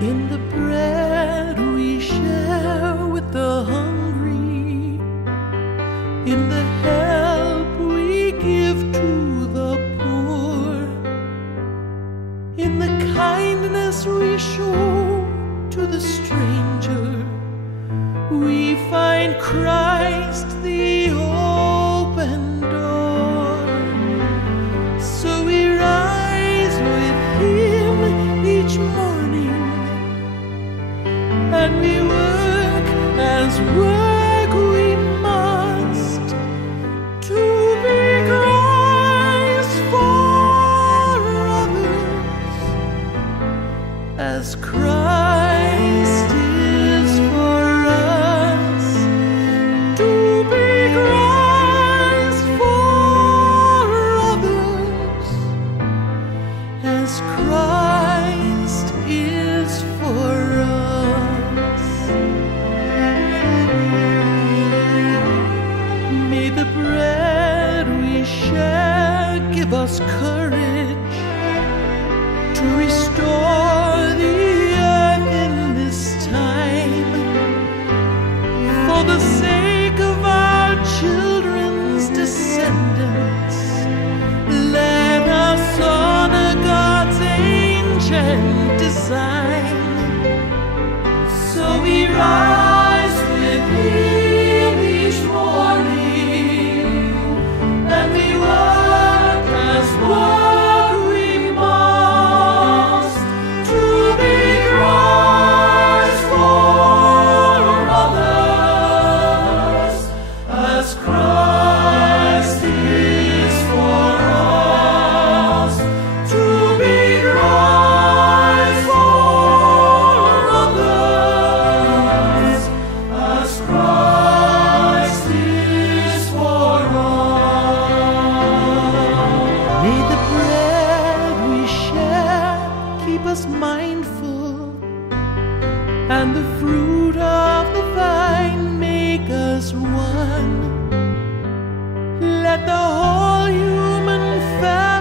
in the bread we share with the hungry, in the help we give to the poor, in the kindness we show to the stranger, we find Christ the open door. So we rise with Him each morning, and we work as work we must, to be Christ for others, as Christ is for us. To be Christ for others, as Christ is for us. May the bread we share give us courage to restore the earth in this time. For the sake of our children's descendants, let us honor God's ancient design. So we rise with Him each morning, and we work as work we must, to be Christ for others, as Christ is for us. To be Christ for others, as Christ is for us. May the bread we share keep us mindful, and the fruit of the vine make us one. Let the whole human family